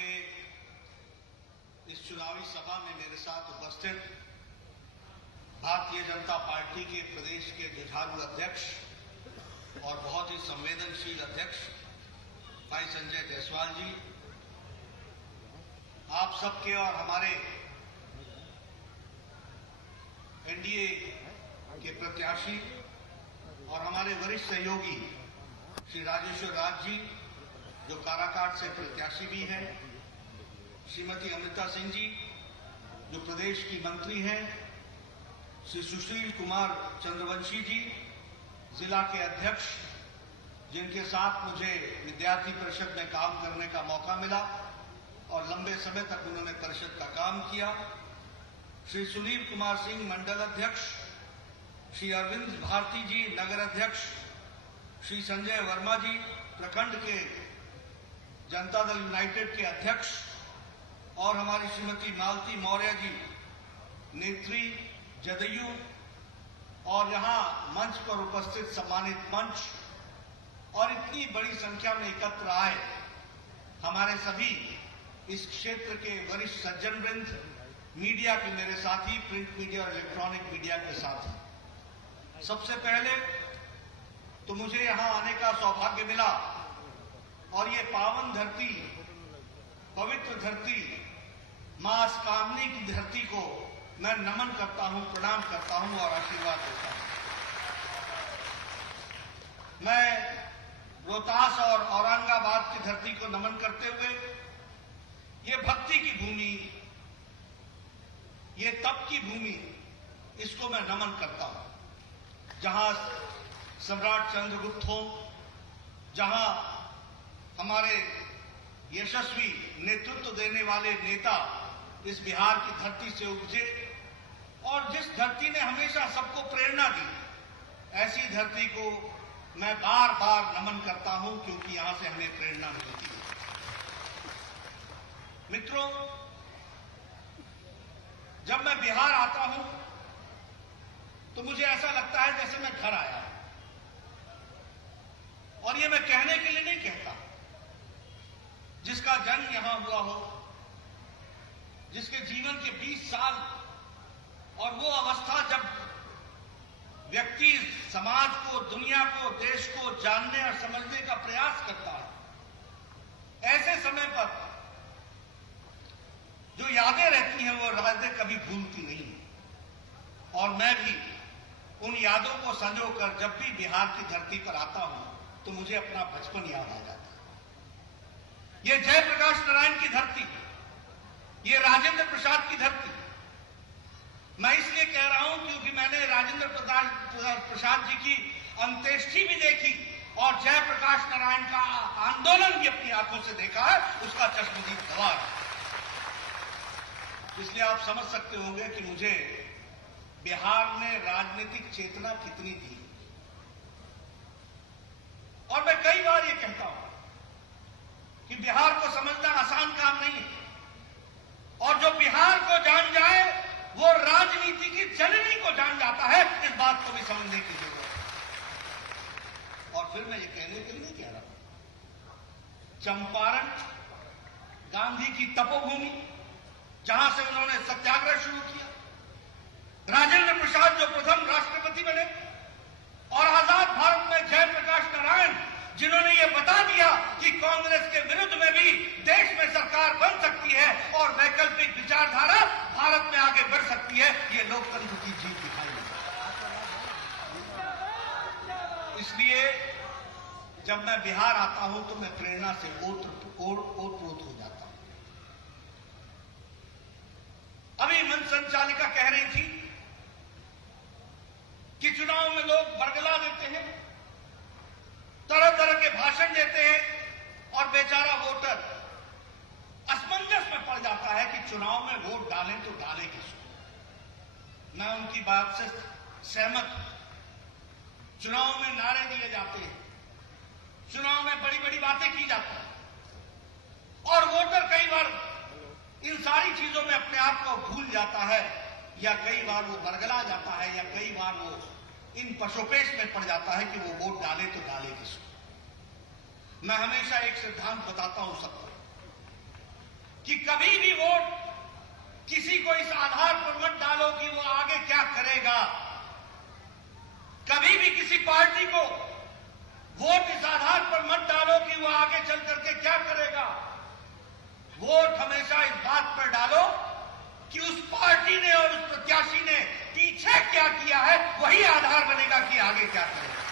के इस चुनावी सभा में मेरे साथ उपस्थित भारतीय जनता पार्टी के प्रदेश के जुझारू अध्यक्ष और बहुत ही संवेदनशील अध्यक्ष भाई संजय जायसवाल जी, आप सबके और हमारे एनडीए के प्रत्याशी और हमारे वरिष्ठ सहयोगी श्री राजेश्वर राज जी, जो काराकाट से प्रत्याशी भी हैं, श्रीमती अमृता सिंह जी, जो प्रदेश की मंत्री हैं, श्री सुशील कुमार चंद्रवंशी जी, जिला के अध्यक्ष, जिनके साथ मुझे विद्यार्थी परिषद में काम करने का मौका मिला और लंबे समय तक उन्होंने परिषद का काम किया, श्री सुनील कुमार सिंह मंडल अध्यक्ष, श्री अरविंद भारती जी नगर अध्यक्ष, श्री संजय वर्मा जी प्रखंड के जनता दल यूनाइटेड के अध्यक्ष और हमारी श्रीमती मालती मौर्य जी नेत्री जदयू, और यहां मंच पर उपस्थित सम्मानित मंच और इतनी बड़ी संख्या में एकत्र आए हमारे सभी इस क्षेत्र के वरिष्ठ सज्जन वृंद, मीडिया के मेरे साथी, प्रिंट मीडिया और इलेक्ट्रॉनिक मीडिया के साथी, सबसे पहले तो मुझे यहां आने का सौभाग्य मिला और ये पावन धरती, पवित्र धरती, मां कामनी की धरती को मैं नमन करता हूं, प्रणाम करता हूं और आशीर्वाद देता हूं। मैं रोहतास और औरंगाबाद की धरती को नमन करते हुए ये भक्ति की भूमि, ये तप की भूमि, इसको मैं नमन करता हूं, जहां सम्राट चंद्रगुप्त हो, जहां हमारे यशस्वी नेतृत्व देने वाले नेता इस बिहार की धरती से उपजे और जिस धरती ने हमेशा सबको प्रेरणा दी, ऐसी धरती को मैं बार बार नमन करता हूं, क्योंकि यहां से हमें प्रेरणा मिलती है। मित्रों, जब मैं बिहार आता हूं तो मुझे ऐसा लगता है जैसे मैं घर आया, और ये मैं कहने के लिए नहीं कहता। जिसका जन्म यहां हुआ हो, जिसके जीवन के 20 साल और वो अवस्था जब व्यक्ति समाज को, दुनिया को, देश को जानने और समझने का प्रयास करता है, ऐसे समय पर जो यादें रहती हैं वो यादें कभी भूलती नहीं है। और मैं भी उन यादों को संजोकर जब भी बिहार की धरती पर आता हूं तो मुझे अपना बचपन याद आ जाता है। ये जयप्रकाश नारायण की धरती, ये राजेंद्र प्रसाद की धरती, मैं इसलिए कह रहा हूं क्योंकि मैंने राजेंद्र प्रसाद जी की अंत्येष्टि भी देखी और जयप्रकाश नारायण का आंदोलन भी अपनी आंखों से देखा है, उसका चश्मदीद गवाह है। इसलिए आप समझ सकते होंगे कि मुझे बिहार में राजनीतिक चेतना कितनी थी। और मैं कई बार ये कहता हूं कि बिहार को समझना आसान काम नहीं है, और जो बिहार को जान जाए वो राजनीति की जननी को जान जाता है, इस बात को भी समझने की जरूरत है। और फिर मैं ये कहने के लिए नहीं कह रहा हूं, चंपारण गांधी की तपोभूमि, जहां से उन्होंने सत्याग्रह शुरू किया, राजेंद्र प्रसाद जो प्रथम राष्ट्रपति बने, और आजाद भारत में जयप्रकाश नारायण जिन्होंने ये बता दिया कि कांग्रेस के विरुद्ध में भी देश में सरकार बन सकती है और वैकल्पिक विचारधारा भारत में आगे बढ़ सकती है, ये लोकतंत्र की जीत दिखाई देती है। इसलिए जब मैं बिहार आता हूं तो मैं प्रेरणा से ओत-प्रोत हो जाता हूं। अभी मंच संचालिका कह रही थी कि चुनाव में लोग बरगला देते हैं, तरह तरह के भाषण देते हैं और बेचारा वोटर असमंजस में पड़ जाता है कि चुनाव में वोट डालें तो डालें किसको। मैं उनकी बात से सहमत हूं। चुनाव में नारे दिए जाते हैं, चुनाव में बड़ी बड़ी बातें की जाती हैं और वोटर कई बार इन सारी चीजों में अपने आप को भूल जाता है, या कई बार वो बरगला जाता है, या कई बार वो इन पशोपेश में पड़ जाता है कि वो वोट डाले तो डाले किसको। मैं हमेशा एक सिद्धांत बताता हूं सबको कि कभी भी वोट किसी को इस आधार पर मत डालो कि वो आगे क्या करेगा। कभी भी किसी पार्टी को वोट इस आधार पर मत डालो कि वो आगे चल करके क्या करेगा। वोट हमेशा इस बात पर डालो कि उस पार्टी ने और उस प्रत्याशी ने पीछे क्या किया है, वही आधार बनेगा कि आगे क्या करेगा।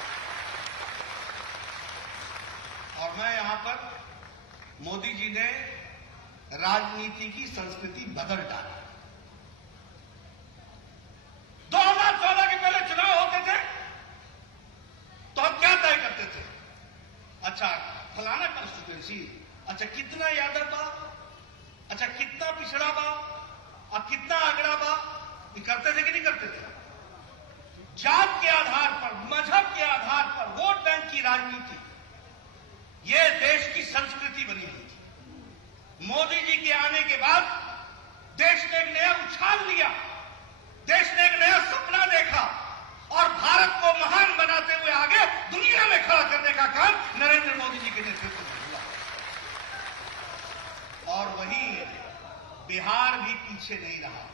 और मैं यहां पर मोदी जी ने राजनीति की संस्कृति बदल डाली। 2014 के पहले चुनाव होते थे तो हम क्या तय करते थे, अच्छा फलाना कॉन्स्टिट्यूएंसी, अच्छा कितना यादव बा, अच्छा कितना पिछड़ा बा और कितना अगड़ा बा, ये करते थे कि नहीं करते थे। जात के आधार पर, मजहब के आधार पर वोट बैंक की राजनीति, ये देश की संस्कृति बनी हुई थी। मोदी जी के आने के बाद देश ने एक नया उछाल लिया, देश ने एक नया सपना देखा और भारत को महान बनाते हुए आगे दुनिया में खड़ा करने का काम नरेंद्र मोदी जी के नेतृत्व में हुआ। और वहीं बिहार भी पीछे नहीं रहा।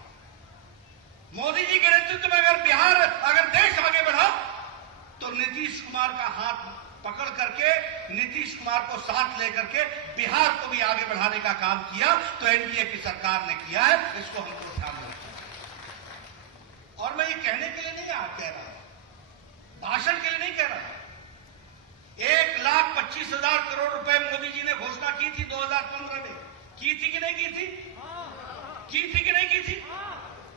मोदी जी के नेतृत्व में अगर देश आगे बढ़ा तो नीतीश कुमार का हाथ पकड़ करके, नीतीश कुमार को साथ लेकर के बिहार को भी आगे बढ़ाने का काम किया। तो एनडीए की सरकार ने किया है, इसको हमको ध्यान रखना चाहिए। और मैं ये कहने के लिए नहीं कह रहा, भाषण के लिए नहीं कह रहा। 1,25,000 करोड़ रुपए मोदी जी ने घोषणा की थी 2015 में, की थी कि नहीं की थी, की थी कि नहीं की थी।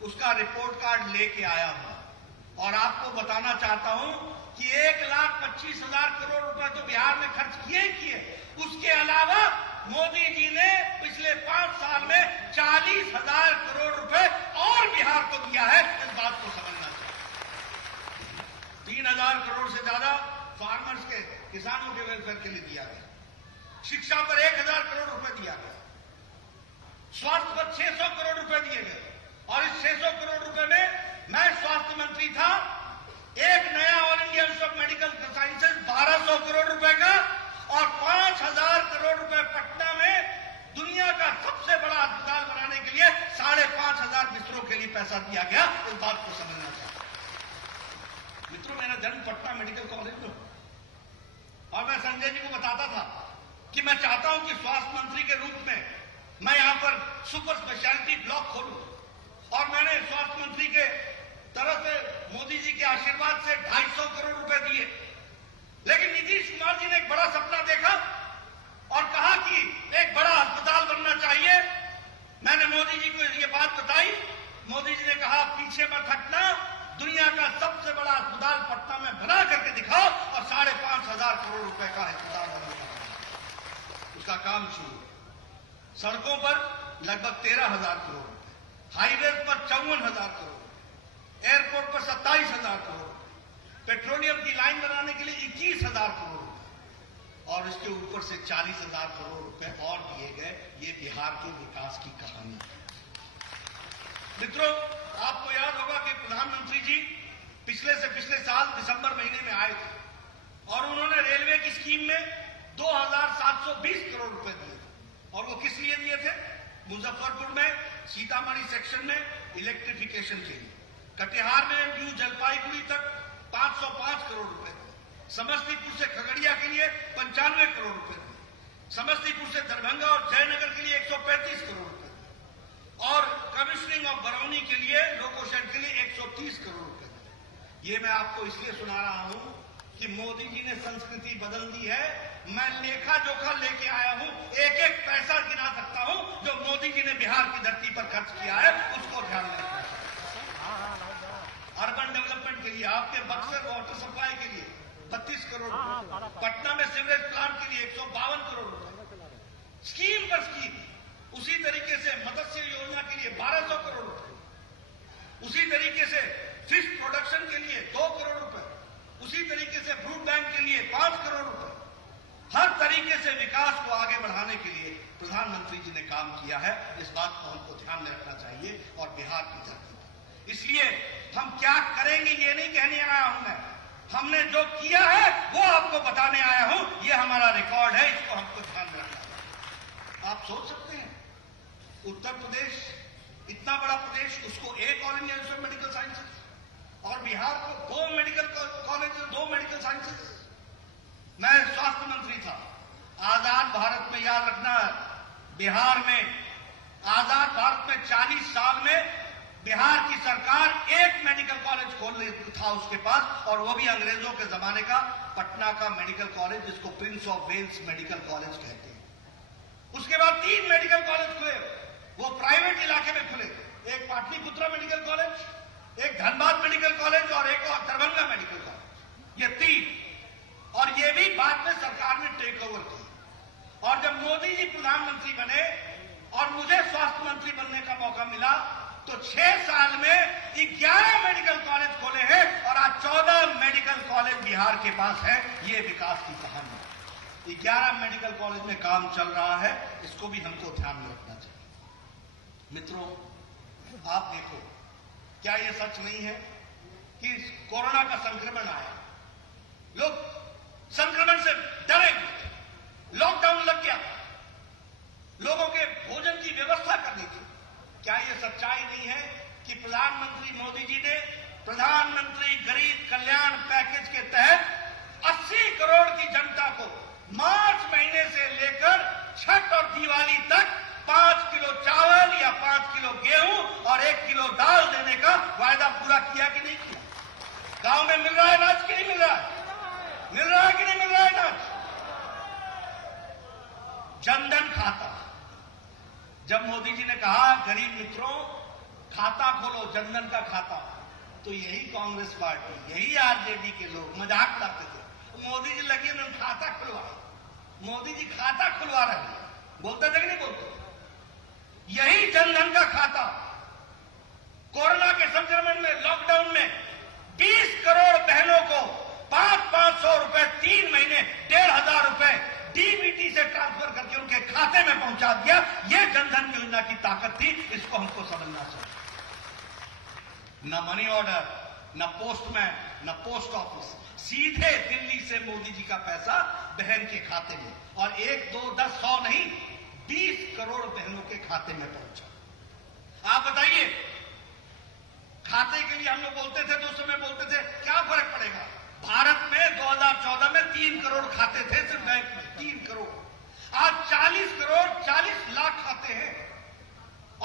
उसका रिपोर्ट कार्ड लेके आया हूं और आपको बताना चाहता हूं कि 1,25,000 करोड़ रुपए तो बिहार में खर्च किए ही किए। उसके अलावा मोदी जी ने पिछले 5 साल में 40,000 करोड़ रुपए और बिहार को दिया है। इस बात को समझना चाहिए। 3,000 करोड़ से ज्यादा फार्मर्स के, किसानों के वेलफेयर के लिए दिया गया। शिक्षा पर 1,000 करोड़ रुपए दिया गया। स्वास्थ्य पर 600 करोड़ रुपए दिए गए। और इस 600 करोड़ रुपए में मैं स्वास्थ्य मंत्री था। एक नया all India institute of medical sciences 1,200 crore रुपए का और 5,000 करोड़ रुपए पटना में दुनिया का सबसे बड़ा अस्पताल बनाने के लिए 5,500 बिस्तरों के लिए पैसा दिया गया। इस बात को समझना चाहिए। मित्रों, मेरा जन्म पटना मेडिकल कॉलेज में और मैं संजय जी को बताता था कि मैं चाहता हूं कि स्वास्थ्य मंत्री के रूप में मैं यहां पर सुपर स्पेशलिटी ब्लॉक खोलूं। और मैंने स्वास्थ्य मंत्री के तरफ से मोदी जी के आशीर्वाद से 250 करोड़ रुपए दिए। लेकिन नीतीश कुमार जी ने एक बड़ा सपना देखा और कहा कि एक बड़ा अस्पताल बनना चाहिए। मैंने मोदी जी को ये बात बताई। मोदी जी ने कहा पीछे मत हटना, दुनिया का सबसे बड़ा अस्पताल पटना में बना करके दिखाओ और 5,500 करोड़ रुपए का अस्पताल बनेगा। उसका काम शुरू। सड़कों पर लगभग 13,000 करोड़, हाईवे पर 54,000 करोड़, एयरपोर्ट पर 27,000 करोड़, पेट्रोलियम की लाइन बनाने के लिए 21,000 करोड़ और इसके ऊपर से 40,000 करोड़ रुपए और दिए गए। ये बिहार के विकास की कहानी है। मित्रों, आपको याद होगा कि प्रधानमंत्री जी पिछले साल दिसंबर महीने में आए थे और उन्होंने रेलवे की स्कीम में 2,720 करोड़ रुपए दिए थे। और वो किस लिए दिए थे? मुजफ्फरपुर में, सीतामढ़ी सेक्शन में इलेक्ट्रिफिकेशन के लिए, कटिहार में न्यू जलपाईगुड़ी तक 505 करोड़ रुपए, समस्तीपुर से खगड़िया के लिए 95 करोड़ रुपए, समस्तीपुर से दरभंगा और जयनगर के लिए 135 करोड़ रुपए और कमिश्निंग ऑफ बरौनी के लिए, लोकोशेड के लिए 130 करोड़ रुपए। ये मैं आपको इसलिए सुना रहा हूं कि मोदी जी ने संस्कृति बदल दी है। मैं लेखा जोखा लेके आया हूं, एक एक पैसा गिना सकता हूं जो मोदी जी ने बिहार की धरती पर खर्च किया है, उसको ध्यान में रखना चाहिए। अर्बन डेवलपमेंट के लिए, आपके बक्सर वाटर सप्लाई के लिए 32 करोड़ रुपए, पटना में सीवरेज प्लांट के लिए 152 करोड़ रुपए, स्कीम पर स्कीम। उसी तरीके से मत्स्य योजना के लिए 1,200 करोड़ रुपए, उसी तरीके से फिश प्रोडक्शन के लिए 2 करोड़ रुपए, उसी तरीके से फ्रूट बैंक के लिए 5 करोड़ रुपए। हर तरीके से विकास को आगे बढ़ाने के लिए प्रधानमंत्री जी ने काम किया है। इस बात को हमको ध्यान में रखना चाहिए और बिहार की धरती पर। इसलिए हम क्या करेंगे ये नहीं कहने आया हूं मैं, हमने जो किया है वो आपको बताने आया हूं। ये हमारा रिकॉर्ड है, इसको हमको ध्यान में रखना है। आप सोच सकते हैं उत्तर प्रदेश इतना बड़ा प्रदेश, उसको एक all India institute of medical sciences और बिहार को 2 मेडिकल कॉलेज, 2 मेडिकल साइंसेज। मैं स्वास्थ्य मंत्री था। आजाद भारत में, याद रखना, बिहार में आजाद भारत में 40 साल में बिहार की सरकार एक मेडिकल कॉलेज खोल था उसके पास, और वो भी अंग्रेजों के जमाने का, पटना का मेडिकल कॉलेज, जिसको Prince of Wales medical college कहते हैं। उसके बाद 3 मेडिकल कॉलेज खुले, वो प्राइवेट इलाके में खुले। एक पाटलिपुत्रा मेडिकल कॉलेज, एक धनबाद मेडिकल कॉलेज और एक और दरभंगा मेडिकल कॉलेज। ये 3, और ये भी बाद में सरकार ने टेक ओवर की। और जब मोदी जी प्रधानमंत्री बने और मुझे स्वास्थ्य मंत्री बनने का मौका मिला, तो 6 साल में 11 मेडिकल कॉलेज खोले हैं, और आज 14 मेडिकल कॉलेज बिहार के पास है। ये विकास की कहानी। 11 मेडिकल कॉलेज में काम चल रहा है, इसको भी हमको ध्यान में रखना चाहिए। मित्रों, आप देखो, क्या यह सच नहीं है कि कोरोना का संक्रमण आया, लोग संक्रमण से डरे, लॉकडाउन लग गया, लोगों के भोजन की व्यवस्था करनी थी। क्या यह सच्चाई नहीं है कि प्रधानमंत्री मोदी जी ने प्रधानमंत्री गरीब कल्याण पैकेज के तहत 80 करोड़ की जनता को मार्च महीने से लेकर छठ और दिवाली तक 5 किलो चावल या 5 किलो गेहूं और 1 किलो दाल देने का वायदा पूरा किया कि नहीं किया? गांव में मिल रहा है अनाज कि नहीं मिल रहा है? मिल रहा है कि नहीं मिल रहा है अनाज? जनधन खाता, जब मोदी जी ने कहा गरीब मित्रों खाता खोलो, जनधन का खाता, तो यही कांग्रेस पार्टी, यही आरजेडी के लोग मजाक उड़ाते थे। मोदी जी लगे उन्होंने खाता खुलवा, मोदी जी खाता खुलवा रहे हैं, बोलते थे कि नहीं बोलते? यही जनधन का खाता कोरोना के संक्रमण में, लॉकडाउन में 20 करोड़ बहनों को 500 रुपए 3 महीने 1,500 रुपए डीबीटी से ट्रांसफर करके उनके खाते में पहुंचा दिया। यह जनधन योजना की ताकत थी, इसको हमको समझना चाहिए। न मनी ऑर्डर, न पोस्टमैन, न पोस्ट ऑफिस, सीधे दिल्ली से मोदी जी का पैसा बहन के खाते में, और 1, 2, 10, 100 नहीं, 20 करोड़ बहनों के खाते में पहुंचा। आप बताइए, खाते के लिए हम लोग बोलते थे तो उस समय बोलते थे क्या फर्क पड़ेगा? भारत में 2014 में 3 करोड़ खाते थे सिर्फ बैंक में, 3 करोड़। आज 40 करोड़ 40 लाख खाते हैं,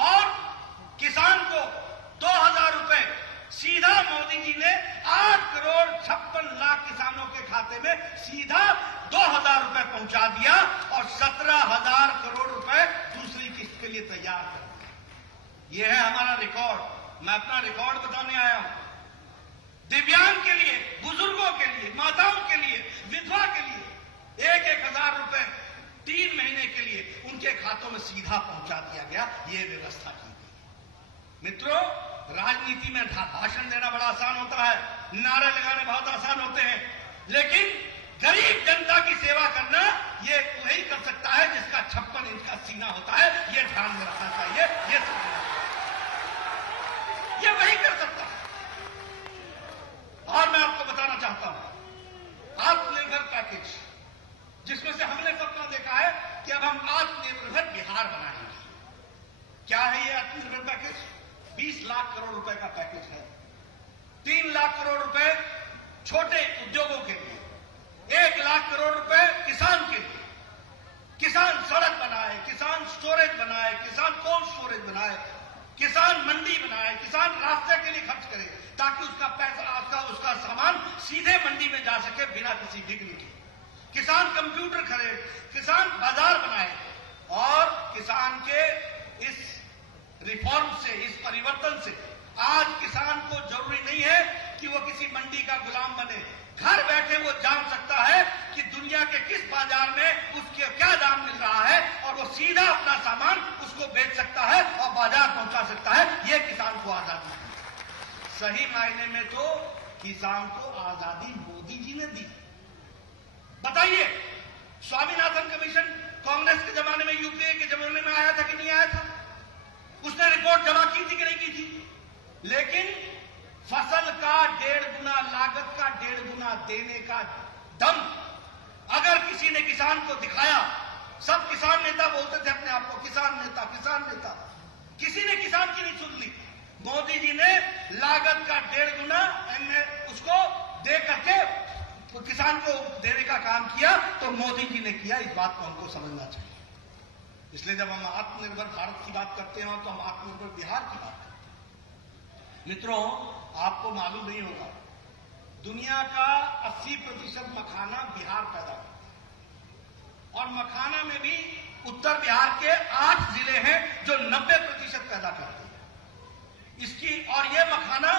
और किसान को 2,000 रुपए सीधा मोदी जी ने 8 करोड़ 56 लाख किसानों के खाते में सीधा 2,000 रुपए पहुंचा दिया, और 17,000 करोड़ रुपए दूसरी किस्त के लिए तैयार कर दिया। यह है हमारा रिकॉर्ड। मैं अपना रिकॉर्ड बताने आया हूं। दिव्यांग के लिए, बुजुर्गों के लिए, माताओं के लिए, विधवा के लिए 1,000 रुपए 3 महीने के लिए उनके खातों में सीधा पहुंचा दिया गया। यह व्यवस्था की गई। मित्रों, राजनीति में भाषण देना बड़ा आसान होता है, नारे लगाने बहुत आसान होते हैं, लेकिन गरीब जनता की सेवा करना यह वही कर सकता है जिसका 56 इंच का सीना होता है। यह ध्यान में रखना चाहिए, यह वही कर सकता है। और मैं आपको बताना चाहता हूं, आत्मनिर्भर पैकेज, जिसमें से हमने सपना देखा है कि अब हम आत्मनिर्भर बिहार बनाएंगे। क्या है यह आत्मनिर्भर पैकेज? 20 लाख करोड़ रुपए का पैकेज है। 3 लाख करोड़ रुपए छोटे उद्योगों के लिए, 1 लाख करोड़ रुपए किसान के लिए। किसान सड़क बनाए, किसान स्टोरेज बनाए, किसान कोल्ड स्टोरेज बनाए, किसान मंडी बनाए, किसान रास्ते के लिए खर्च करे, ताकि उसका पैसा, उसका सामान सीधे मंडी में जा सके बिना किसी विघ्न के। किसान कंप्यूटर खरीद, किसान बाजार बनाए, और किसान के इस रिफॉर्म से, इस परिवर्तन से आज किसान को जरूरी नहीं है कि वो किसी मंडी का गुलाम बने। घर बैठे वो जान सकता है कि दुनिया के किस बाजार में उसके क्या दाम मिल रहा है, और वो सीधा अपना सामान उसको बेच सकता है और बाजार पहुंचा सकता है। ये किसान को आजादी है। सही मायने में तो किसान को आजादी मोदी जी ने दी। बताइए, स्वामीनाथन कमीशन कांग्रेस के जमाने में, यूपीए के जमाने में आया था कि नहीं आया था? उसने रिपोर्ट जमा की थी कि नहीं की थी? लेकिन फसल का 1.5 गुना, लागत का 1.5 गुना देने का दम अगर किसी ने किसान को दिखाया, सब किसान नेता बोलते थे अपने आप को किसान नेता, किसान नेता, किसी ने किसान की नहीं सुन ली। मोदी जी ने लागत का 1.5 गुना उसको दे करके किसान को देने का काम किया, तो मोदी जी ने किया। इस बात को हमको समझना चाहिए। इसलिए जब हम आत्मनिर्भर भारत की बात करते हैं तो हम आत्मनिर्भर बिहार की बात करते हैं। मित्रों, आपको मालूम नहीं होगा, दुनिया का 80% मखाना बिहार पैदा करता है, और मखाना में भी उत्तर बिहार के 8 जिले हैं जो 90% पैदा करते हैं इसकी। और यह मखाना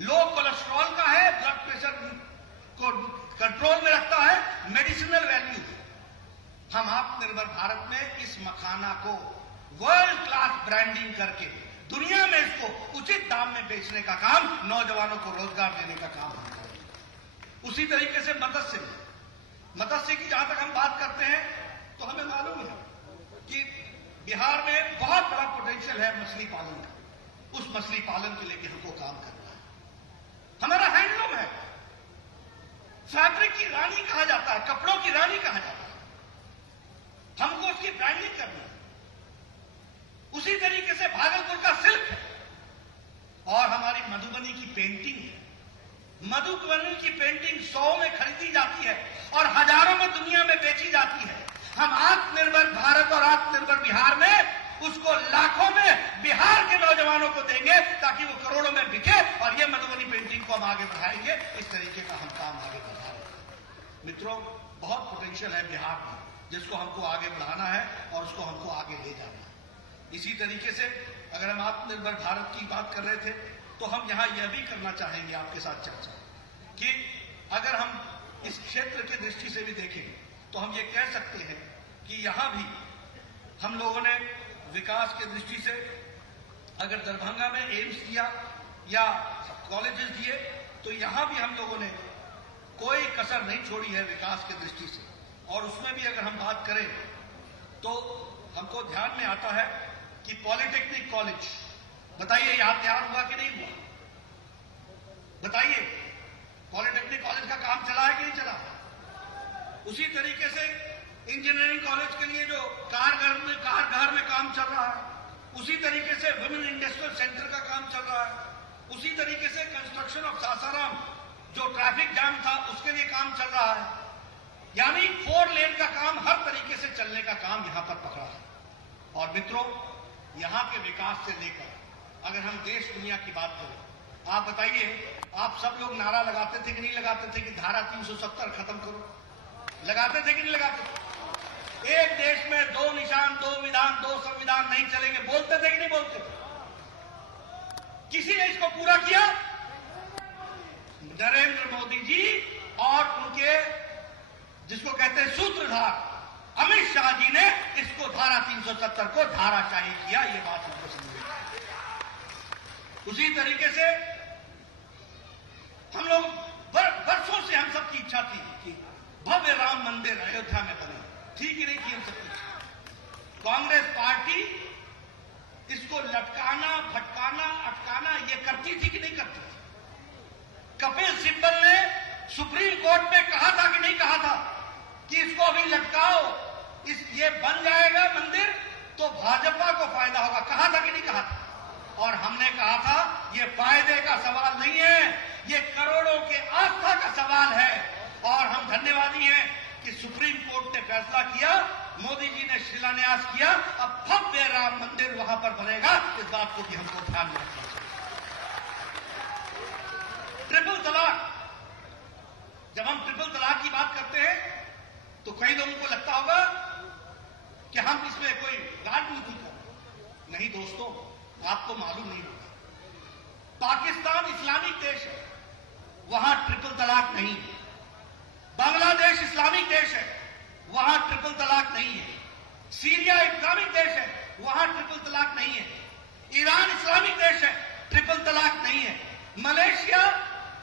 लो कोलेस्ट्रॉल का है, ब्लड प्रेशर को कंट्रोल में रखता है, मेडिसिनल वैल्यू है। हम आत्मनिर्भर भारत में इस मखाना को वर्ल्ड क्लास ब्रांडिंग करके दुनिया में इसको उचित दाम में बेचने का काम, नौजवानों को रोजगार देने का काम हम करें। उसी तरीके से मत्स्य की जहां तक हम बात करते हैं तो हमें मालूम है कि बिहार में बहुत बड़ा पोटेंशियल है मछली पालन का। उस मछली पालन के लिए हमको काम करना है। हमारा हैंडलूम है, फैब्रिक की रानी कहा जाता है, कपड़ों की रानी कहा जाता है, हमको उसकी ब्रांडिंग करनी है। उसी तरीके से भागलपुर का सिल्क है, और हमारी मधुबनी की पेंटिंग है। मधुबनी की पेंटिंग 100 में खरीदी जाती है और हजारों में दुनिया में बेची जाती है। हम आत्मनिर्भर भारत और आत्मनिर्भर बिहार में उसको लाखों में बिहार के नौजवानों को देंगे ताकि वो करोड़ों में बिके, और ये मधुबनी पेंटिंग को हम आगे बढ़ाएंगे। इस तरीके का हम काम आगे बढ़ाएंगे। मित्रों, बहुत पोटेंशियल है बिहार में, जिसको हमको आगे बढ़ाना है और उसको हमको आगे ले जाना है। इसी तरीके से अगर हम आत्मनिर्भर भारत की बात कर रहे थे तो हम यहां यह भी करना चाहेंगे आपके साथ चर्चा कि अगर हम इस क्षेत्र की दृष्टि से भी देखें तो हम ये कह सकते हैं कि यहां भी हम लोगों ने विकास की दृष्टि से अगर दरभंगा में एम्स दिया या कॉलेजेस दिए, तो यहां भी हम लोगों ने कोई कसर नहीं छोड़ी है विकास की दृष्टि से। और उसमें भी अगर हम बात करें तो हमको ध्यान में आता है कि पॉलिटेक्निक कॉलेज, बताइए याद तैयार हुआ कि नहीं हुआ? बताइए, पॉलिटेक्निक कॉलेज का काम चला है कि नहीं चला? उसी तरीके से इंजीनियरिंग कॉलेज के लिए जो कारगर में काम चल रहा है, उसी तरीके से वुमेन इंडस्ट्रियल सेंटर का काम चल रहा है, उसी तरीके से कंस्ट्रक्शन ऑफ सासाराम जो ट्रैफिक जाम था उसके लिए काम चल रहा है। यानी 4 लेन का काम, हर तरीके से चलने का काम यहां पर पकड़ा है। और मित्रों, यहां के विकास से लेकर अगर हम देश दुनिया की बात करें, आप बताइए, आप सब लोग नारा लगाते थे कि नहीं लगाते थे कि धारा 370 खत्म करो? लगाते थे कि नहीं लगाते थे? एक देश में 2 निशान, 2 विधान, 2 संविधान नहीं चलेंगे, बोलते थे कि नहीं बोलते थे? किसी ने इसको पूरा किया? नरेंद्र मोदी जी और उनके जिसको कहते हैं सूत्रधार अमित शाह जी ने इसको धारा 370 को धाराशाही किया। ये बात हमको समझ। उसी तरीके से हम लोग वर्षों से हम सबकी इच्छा थी कि भव्य राम मंदिर अयोध्या में बने, ठीक ही नहीं थी हम सबकी। कांग्रेस पार्टी इसको लटकाना, भटकाना, अटकाना ये करती थी कि नहीं करती थी? कपिल सिब्बल ने सुप्रीम कोर्ट में कहा था कि नहीं कहा था कि इसको अभी लटकाओ, ये बन जाएगा मंदिर तो भाजपा को फायदा होगा? कहा था कि नहीं कहा था? और हमने कहा था ये फायदे का सवाल नहीं है, ये करोड़ों के आस्था का सवाल है। और हम धन्यवादी हैं कि सुप्रीम कोर्ट ने फैसला किया, मोदी जी ने शिलान्यास किया, अब भव्य राम मंदिर वहां पर बनेगा। इस बात को भी हमको ध्यान में रखना चाहिए। ट्रिपल तलाक, जब हम ट्रिपल तलाक की बात करते हैं तो कई लोगों को लगता होगा कि हम इसमें कोई राजनीति कर रहे। नहीं दोस्तों, आपको मालूम नहीं होगा, पाकिस्तान इस्लामिक देश है, वहां ट्रिपल तलाक नहीं है। बांग्लादेश इस्लामिक देश है, वहां ट्रिपल तलाक नहीं है। सीरिया इस्लामिक देश है, वहां ट्रिपल तलाक नहीं है। ईरान इस्लामिक देश है, ट्रिपल तलाक नहीं है। मलेशिया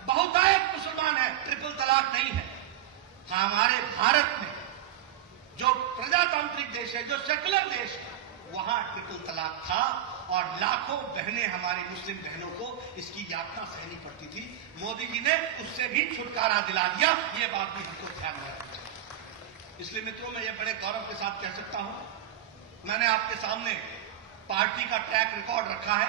बहुतायत मुसलमान है, ट्रिपल तलाक नहीं है। हमारे भारत में जो प्रजातांत्रिक देश है, जो सेकुलर देश है, वहां ट्रिपल तलाक था और लाखों बहनें, हमारी मुस्लिम बहनों को इसकी यातना सहनी पड़ती थी। मोदी जी ने उससे भी छुटकारा दिला दिया। ये बात भी हमको ध्यान में रखनी चाहिए। इसलिए मित्रों, मैं ये बड़े गौरव के साथ कह सकता हूं, मैंने आपके सामने पार्टी का ट्रैक रिकॉर्ड रखा है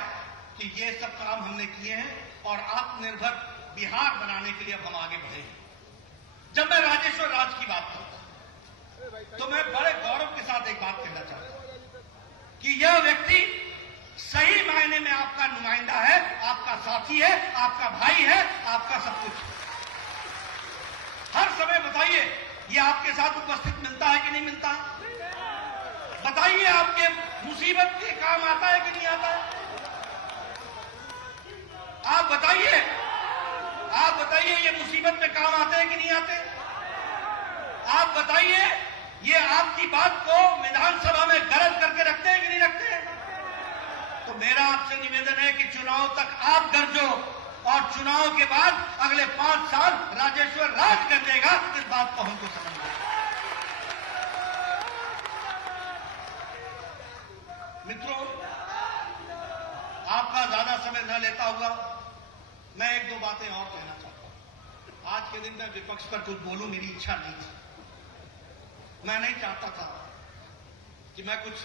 कि ये सब काम हमने किए हैं और आत्मनिर्भर बिहार बनाने के लिए अब हम आगे बढ़े हैं। जब मैं राजेश्वर राज की बात करता हूं तो मैं बड़े गौरव के साथ एक बात कहना चाहता हूं कि यह व्यक्ति सही मायने में आपका नुमाइंदा है, आपका साथी है, आपका भाई है, आपका सब कुछ है। हर समय बताइए, ये आपके साथ उपस्थित मिलता है कि नहीं मिलता है? बताइए, आपके मुसीबत के काम आता है कि नहीं आता है? आप बताइए ये मुसीबत में काम आते हैं कि नहीं आते? आप बताइए, ये आपकी बात को विधानसभा में गरज करके रखते हैं कि नहीं रखते हैं? तो मेरा आपसे निवेदन है कि चुनाव तक आप गरजो और चुनाव के बाद अगले 5 साल राजेश्वर राज कर देगा। इस बात को हमको समझना है। मित्रों, आपका ज्यादा समय न लेता हुआ मैं 1-2 बातें और कहना चाहता हूं। आज के दिन मैं विपक्ष पर कुछ बोलूं, मेरी इच्छा नहीं थी। मैं नहीं चाहता था कि मैं कुछ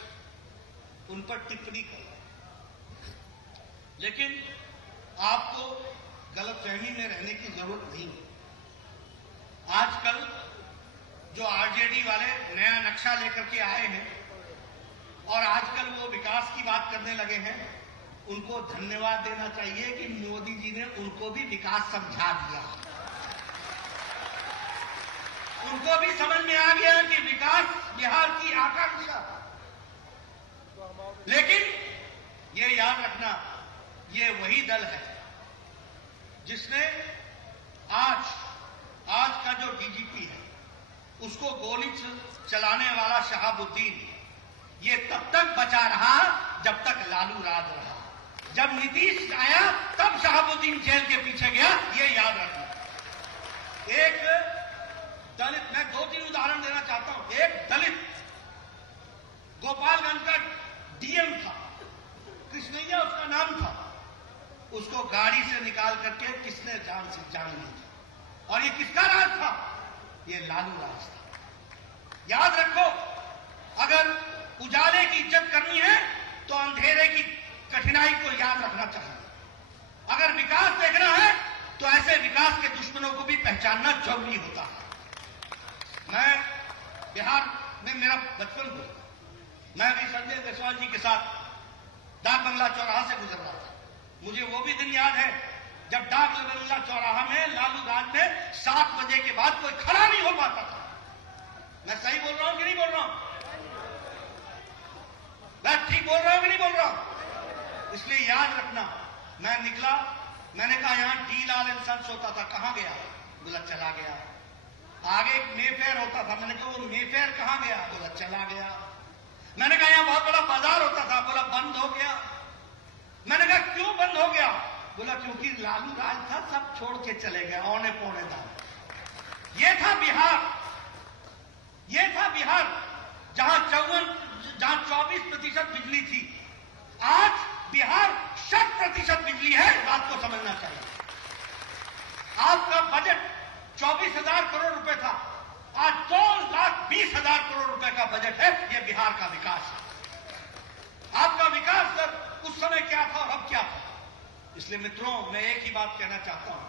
उन पर टिप्पणी करूं, लेकिन आपको गलतफहमी में रहने की जरूरत नहीं है। आजकल जो आरजेडी वाले नया नक्शा लेकर के आए हैं और आजकल वो विकास की बात करने लगे हैं, उनको धन्यवाद देना चाहिए कि मोदी जी ने उनको भी विकास समझा दिया। उनको भी समझ में आ गया कि विकास बिहार की आकांक्षा। लेकिन ये याद रखना, ये वही दल है जिसने आज का जो डीजीपी है उसको गोली चलाने वाला शहाबुद्दीन ये तब तक बचा रहा जब तक लालू राज रहा। जब नीतीश आया तब शहाबुद्दीन जेल के पीछे गया, ये याद रखना। एक दलित, मैं 2-3 उदाहरण देना चाहता हूं। एक दलित गोपालगंज का डीएम था, कृष्णैया उसका नाम था, उसको गाड़ी से निकाल करके किसने जान ली थी। और ये किसका राज था? ये लालू राज था। याद रखो, अगर उजाले की इज्जत करनी है तो अंधेरे की कठिनाई को याद रखना चाहिए। अगर विकास देखना है तो ऐसे विकास के दुश्मनों को भी पहचानना जरूरी होता है। मैं बिहार में मेरा बचपन हुआ, मैं भी संजय जायसवाल जी के साथ डाक बंगला चौराहा से गुजर रहा था। मुझे वो भी दिन याद है जब डाक बंगला चौराहा में लालू राज में 7 बजे के बाद कोई खड़ा नहीं हो पाता था। मैं सही बोल रहा हूं कि नहीं बोल रहा हूं? मैं ठीक बोल रहा हूं कि नहीं बोल रहा हूं? इसलिए याद रखना, मैं निकला, मैंने कहा यहां डी लाल एंड सन्स होता था, कहां गया? बोला चला गया। आगे एक मेफेयर होता था, मैंने कहा वो मेफेयर कहां गया? बोला चला गया। मैंने कहा यहां बहुत बड़ा बाजार होता था, बोला बंद हो गया। मैंने कहा क्यों बंद हो गया? बोला क्योंकि लालू राज था, सब छोड़ के चले गए औने पौने दाम। ये था बिहार जहां 24% बिजली थी। आज बिहार 60% बिजली है। इस बात को समझना चाहिए। आपका बजट 24,000 करोड़ रुपए था, आज 2,20,000 करोड़ रुपए का बजट है। यह बिहार का विकास है। आपका विकास दर उस समय क्या था और अब क्या था? इसलिए मित्रों, मैं एक ही बात कहना चाहता हूं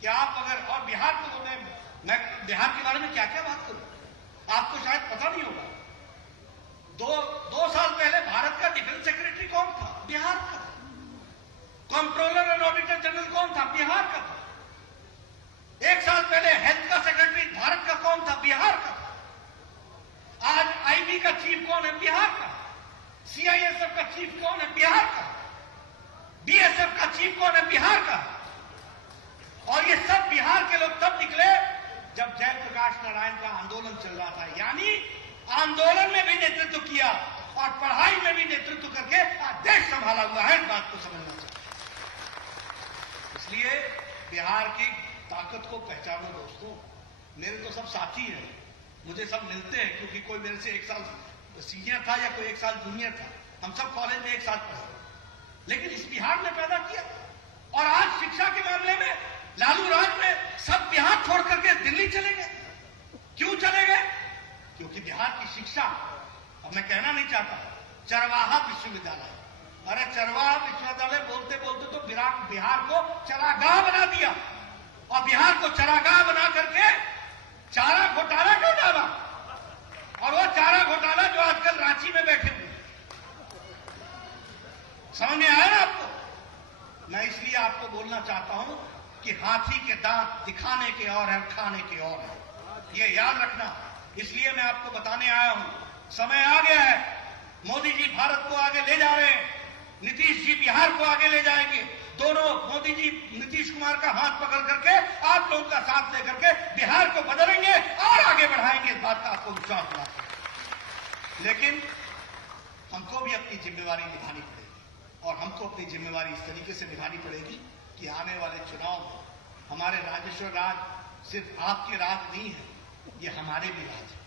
कि आप अगर, और बिहार को मैं बिहार के बारे में क्या क्या बात करूं, आपको शायद पता नहीं होगा। दो साल पहले भारत का डिफेंस सेक्रेटरी कौन था? बिहार का। कंट्रोलर एंड ऑडिटर जनरल कौन था? बिहार का था। 1 साल पहले हेल्थ का सेक्रेटरी भारत का कौन था? बिहार का था। आज आईबी का चीफ कौन है? बिहार का। सीआईएसएफ का चीफ कौन है? बिहार का। बीएसएफ का चीफ कौन है? बिहार का। और ये सब बिहार के लोग तब निकले जब जयप्रकाश नारायण का आंदोलन चल रहा था। यानी आंदोलन में भी नेतृत्व किया और पढ़ाई में भी नेतृत्व करके देश संभाला हुआ है। इस बात को समझना चाहिए। इसलिए बिहार की ताकत को पहचानो दोस्तों। मेरे तो सब साथी हैं, मुझे सब मिलते हैं, क्योंकि कोई मेरे से 1 साल सीनियर था या कोई 1 साल जूनियर था। हम सब कॉलेज में 1 साल पढ़े, लेकिन इस बिहार ने पैदा किया। और आज शिक्षा के मामले में लालू राज में सब बिहार छोड़ करके दिल्ली चले गए। क्यों चले गए? क्योंकि बिहार की शिक्षा, अब मैं कहना नहीं चाहता, चरवाहा विश्वविद्यालय। अरे चरवाहा विश्वविद्यालय बोलते बोलते तो बिहार को चरागाह बना दिया, और बिहार को चरागाह बना करके चारा घोटाला क्यों डाला? और वो चारा घोटाला जो आजकल रांची में बैठे हुए, समझ में आया ना आपको? मैं इसलिए आपको बोलना चाहता हूं कि हाथी के दांत दिखाने के और है, खाने के और है, ये याद रखना। इसलिए मैं आपको बताने आया हूं, समय आ गया है। मोदी जी भारत को आगे ले जा रहे हैं, नीतीश जी बिहार को आगे ले जाएंगे। दोनों मोदी जी नीतीश कुमार का हाथ पकड़ करके आप लोगों का साथ लेकर के बिहार को बदलेंगे और आगे बढ़ाएंगे, इस बात का आपको विश्वास दिलाते हैं। लेकिन हमको भी अपनी जिम्मेवारी निभानी पड़ेगी, और हमको अपनी जिम्मेवारी इस तरीके से निभानी पड़ेगी कि आने वाले चुनाव में हमारे राजेश्वर राज सिर्फ आपके राज नहीं है, ये हमारे भी राज है।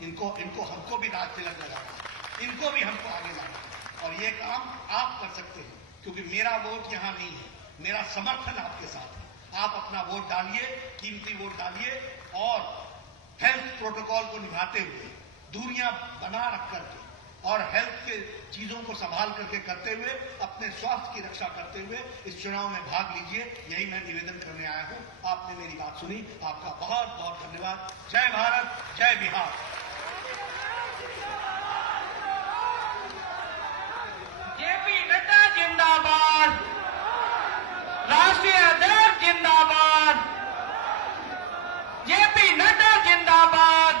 इनको हमको भी राज तिलक लगाना है, इनको भी हमको आगे लाना है, और ये काम आप कर सकते हैं, क्योंकि मेरा वोट यहां नहीं है, मेरा समर्थन आपके साथ है। आप अपना वोट डालिए, कीमती वोट डालिए, और हेल्थ प्रोटोकॉल को निभाते हुए, दूरियां बना रख करके और हेल्थ के चीजों को संभाल करके करते हुए, अपने स्वास्थ्य की रक्षा करते हुए इस चुनाव में भाग लीजिए, यही मैं निवेदन करने आया हूं। आपने मेरी बात सुनी, आपका बहुत बहुत धन्यवाद। जय भारत, जय बिहार। जेपी नड्डा जिंदाबाद, राष्ट्रीय अध्यक्ष जिंदाबाद, जेपी नड्डा जिंदाबाद,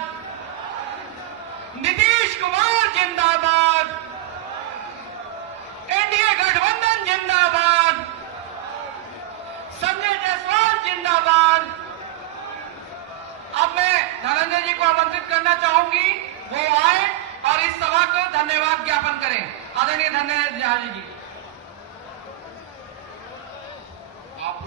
नीतीश कुमार जिंदाबाद, एनडीए गठबंधन जिंदाबाद, संजय जायसवाल जिंदाबाद। अब मैं धनंजय जी को आमंत्रित करना चाहूंगी, वो आए और इस सभा को धन्यवाद ज्ञापन करें। आदरणीय धन्यवाद जी। आप